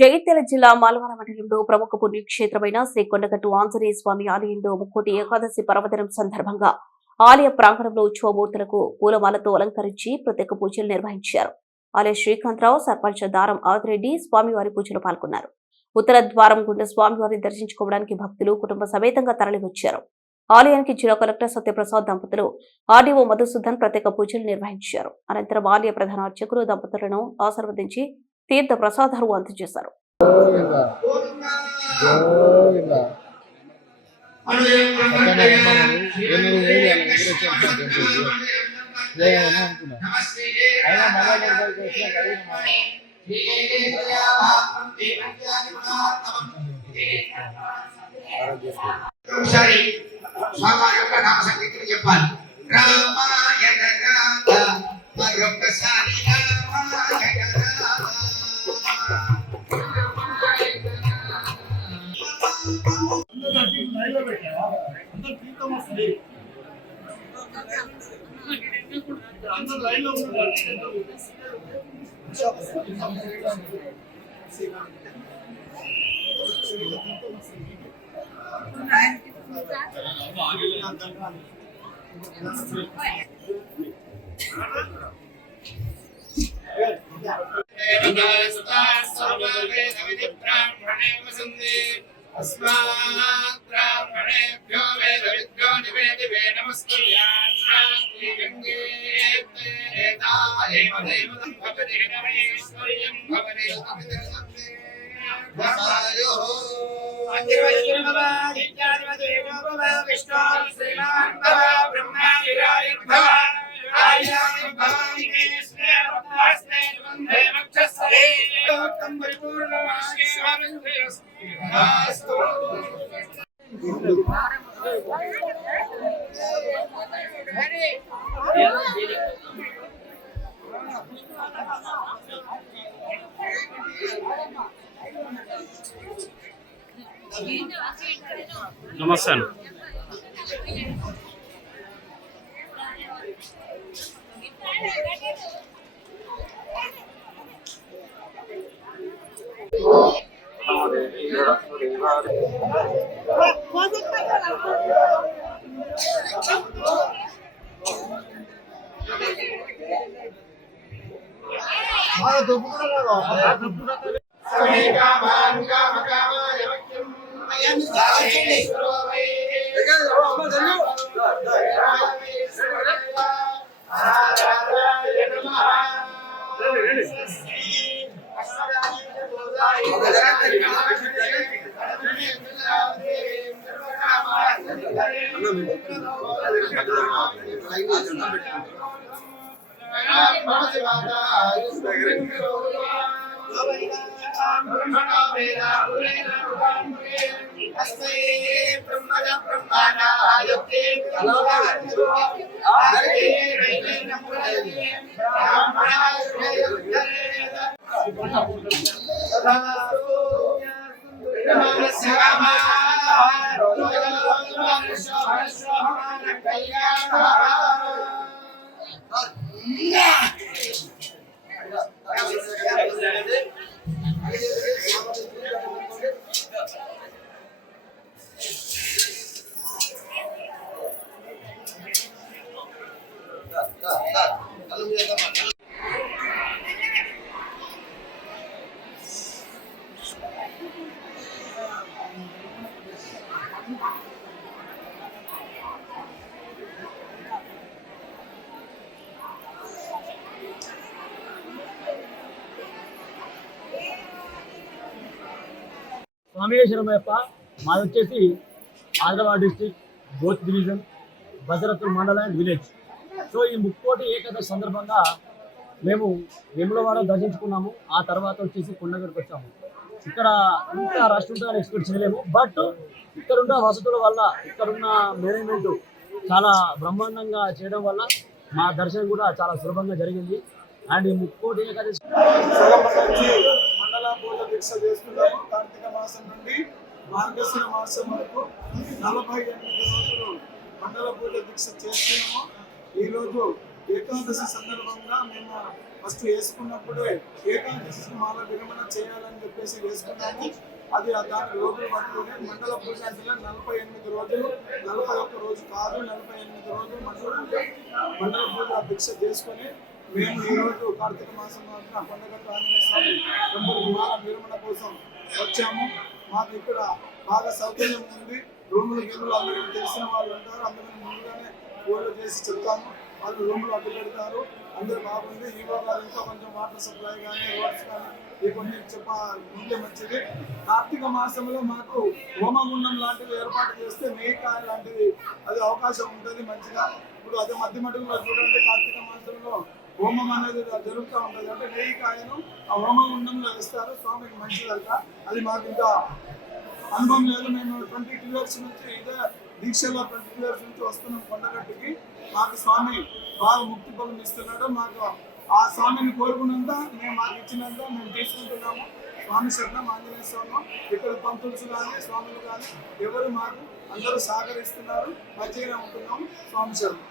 జగిత్యాల జిల్లా మాలవరం మండలంలో ప్రముఖ పుణ్యక్షేత్రమైన శ్రీ కొండగట్టు ఆంజనేయ స్వామి ఆలయంలో ముక్కోటి ఏకాదశి పర్వదినం సందర్భంగా ఆలయ ప్రాంగణంలో ఉత్సవమూర్తులకు పూలమాలతో అలంకరించి ప్రత్యేక పూజలు నిర్వహించారు. ఆలయ శ్రీకాంతరావు, సర్పంచ్ దారం ఆదిరెడ్డి స్వామివారి పూజలు పాల్గొన్నారు. ఉత్తర ద్వారం గుండా స్వామివారిని దర్శించుకోవడానికి భక్తులు కుటుంబ సమేతంగా తరలివచ్చారు. ఆలయానికి జిల్లా కలెక్టర్ సత్యప్రసాద్ దంపతులు, ఆర్డీఓ మధుసూదన్ ప్రత్యేక పూజలు నిర్వహించారు. అనంతరం ఆలయ ప్రధాన అర్చకులు దంపతులను ఆశీర్వదించి తీర్థ ప్రసాదాలు అందజేశారు. अस्माद्ब्राह्मणेभ्यो वेदविद्यो निवेदिवे नमस्कुर्यात्मास्त्रीगङ्गेश्वर्यं नमस्ते రామేశ్వరమయ్యప్ప మాది వచ్చేసి ఆదిలాబాద్ డిస్ట్రిక్ట్ బోత్ డివిజన్ బజరత్తుల్ మండల అండ్ విలేజ్. సో ఈ ముక్కోటి ఏకాదశి సందర్భంగా మేము వేములవాడ దర్శించుకున్నాము. ఆ తర్వాత వచ్చేసి కొండగట్టుకు వచ్చాము. ఇక్కడ ఇంత రష్ ఉంటుందని ఎక్స్పెక్ట్ చేయలేము. బట్ ఇక్కడున్న వసతుల వల్ల, ఇక్కడున్న మేనేజ్మెంట్ చాలా బ్రహ్మాండంగా చేయడం వల్ల మా దర్శనం కూడా చాలా సులభంగా జరిగింది. అండ్ ఈ ముక్కోటి ఏకాదశి మండల పూజ దీక్ష చేస్తున్నాము. కార్తీక మాసం నుండి మార్గశిర మాసం వరకు 48 రోజులు మండల పూజ దీక్ష చేస్తున్నాము. ఈరోజు ఏకాదశి సందర్భంగా మేము ఫస్ట్ వేసుకున్నప్పుడే ఏకాదశి మాల విరమణ చేయాలని చెప్పేసి వేసుకున్నాము. అది దాని రోజులు పట్టుకుని మండల పూజ అంటే 48 రోజులు, 41 రోజు కాదు, 48 రోజులు మండల పూజ దీక్ష చేసుకొని మేము ఈరోజు కార్తీక మాసం కొండగట్టు ఆంజనేయ స్వామి టెంపుల్ మాల విరమణ కోసం వచ్చాము. మాకు ఇక్కడ బాగా సౌకర్యం ఉంది. రూములు గేములు అందరికీ తెలిసిన వాళ్ళు ఉంటారు. అందరికీ ముందుగానే ఫోన్లు చేసి చెప్తాము. వాళ్ళు రూములు అడ్డు పెడతారు. అందరూ బాగుంది. ఈవో గారు ఇంకా కొంచెం వాటర్ సప్లై కానీ రోడ్స్ కానీ ఇవన్నీ ఉంటే మంచిది. కార్తీక మాసంలో మాకు హోమగుండం లాంటివి ఏర్పాటు చేస్తే మేకాయ లాంటివి అది అవకాశం ఉంటుంది మంచిగా. ఇప్పుడు అదే మధ్య మడుగులో చూడండి, కార్తీక మాసంలో హోమం అనేది జరుగుతూ ఉంటుంది. అంటే మేకాయను ఆ హోమగుండంలో వేస్తారు. స్వామికి మంచిదంట. అది మాకు ఇంకా అనుభవం లేదు. మేము 22 years నుంచి ఇదే దీక్షలో 22 years నుంచి వస్తున్నాం కొండగట్టుకి. మాకు స్వామి బాగా ముక్తి ఫలం ఇస్తున్నాడు. మాకు ఆ స్వామిని కోరుకున్నంత మాకు ఇచ్చినంత మేము తీసుకుంటున్నాము. స్వామి శరణం ఆంజనేయ స్వామి. ఇక్కడ పంతులు కానీ స్వాములు కానీ ఎవరు మాకు అందరూ సహకరిస్తున్నారు. మంచిగానే ఉంటున్నాము. స్వామి శరణం.